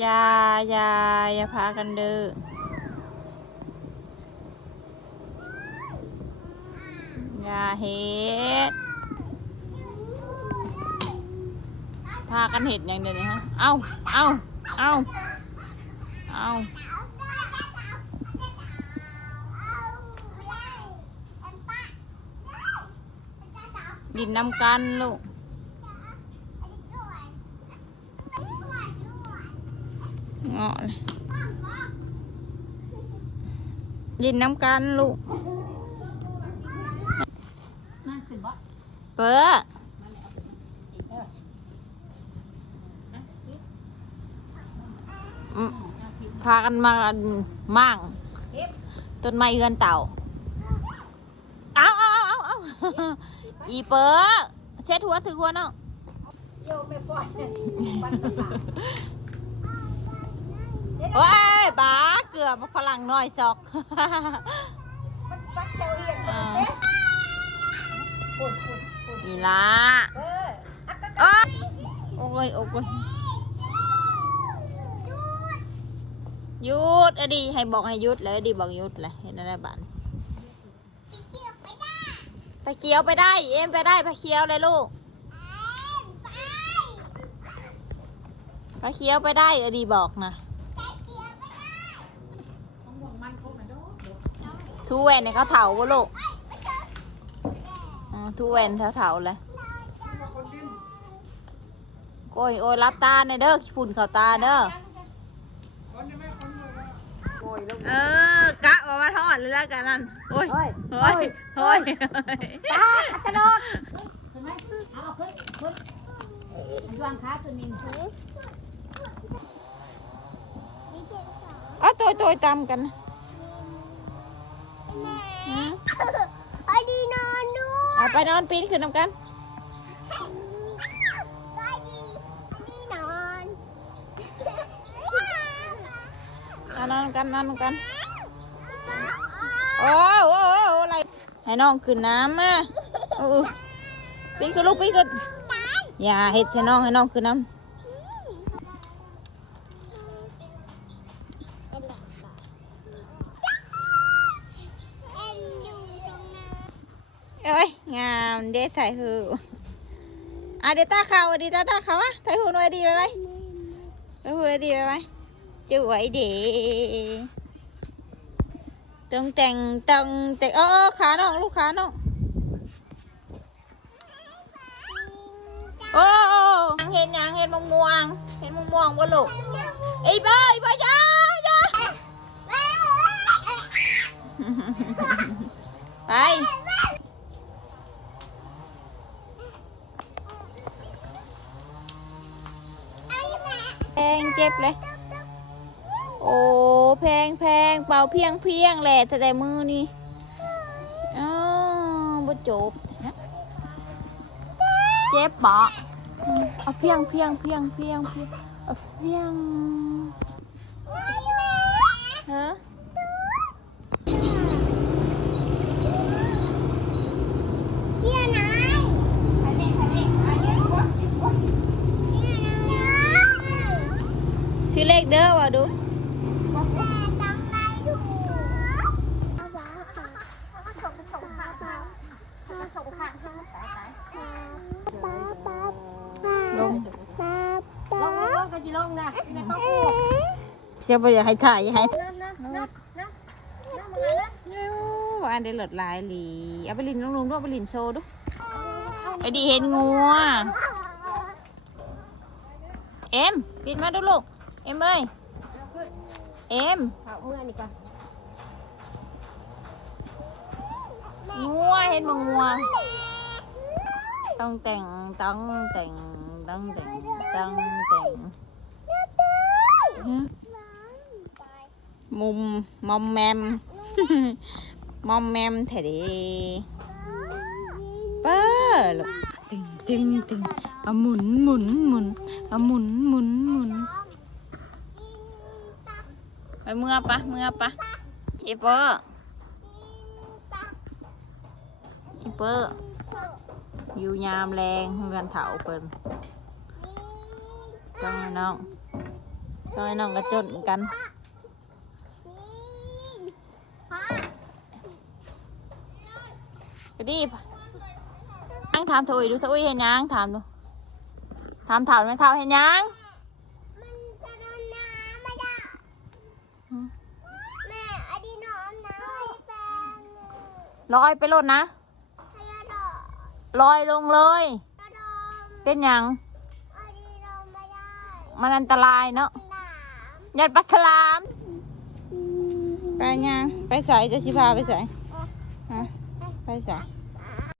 อย่าพากันเด้ออย่าเฮ็ดพากันเห็ดอย่างเดียวนี่ฮะเอาดินน้ำกันลูกเงาะเลยดินน้ำกันลูกเปิดพากันมามั่งต้นไม้เฮือนเต่าเอาอีเปิดเช็ดหัวถือหัวเนาะว้ายบ้าเกือบฝรั่งน้อยซอกอีลาโอ้ยหยุดอดีให้บอกให้หยุดเลยอดีบอกหยุดเลยเห็นอะไรบ้างไปเคี้ยวไปได้เอ็มไปได้ไปเคี้ยวเลยลูกไปเคี้ยวไปได้อดีบอกนะทูแวนเนี่ยเขาเถาบ่ลูกทูแวนเถาเลยโอ้ยรับตาในเด้อฝุ่นเข้าตาเด้อกะว่ามาทอดเลยแล้วกันนั่นโอ้ยป้าอัตโนดเห็นไหมเอาขึ้นวางขาตัวนี้เอาตัวตำกันไปดีนอนด้วยไปนอนปีนขึ้นน้ำกันไปดีนอนนอนกันโอ้อะไรให้น้องขึ้นน้ำมาปีนขึ้นลูกปีนขึ้นอย่าเห็ดให้น้องขึ้นน้ำเอ้ยงามเด็ดถ่ายหูเด็ดตาขาวดีตาขาวอ่ะถ่ายหูหน่อยดีไปถ่ายหูดีไปจะไหวเด็ต้องแต่งขาน้องลูกขาน้องโอ้เห็นมะม่วงบ่ลูกไอ้บ้าอย่าไปแพงเจ็บเลยโอ้แพงเป่าเพียงแหละแต่มือนี่บ่จบเจ็บบ่เอาเพียงเอาเพียงฮะชื่อเลขเด้อว่าดูลงกันจีลงนะเชื่อป่ะอย่าให้ถ่ายอย่าให้ว่าอันเดลดลายหลีเอาไปลินลงด้วยไปลินโซดูไอดีเห็นงัวเอ็มปิดมาดูลูกเอ็มเอ้ยงัวเห็นมึงงัวต้องแต่งมุมมอมแมมเถอะดิเปิ้ลตึงเอาหมุนเอาหมุนไปเมื่อปะอีเปอร์อยู่ยามแรงเงินเถาเปิ้ลจังน้อง น้อยน้องกระจนกัน ไปดินั่งถามเธออุ้ยดูเธออุ้ยเห็นยังถามดูถามไหมเท่าเห็นยัง มันจะโดนน้ำไม่ได้แม่อดีน้องน้ำแฟน ลอยไปโลดนะ ให้ยาดอก ลอยลงเลย กระดม เป็นหยัง อดีลงไม่ได้ มันอันตรายเนาะ หนาม ยัดปลาฉลามไปยังไปใส่จะชิพาไปใส่ฮะไปใส่ ไ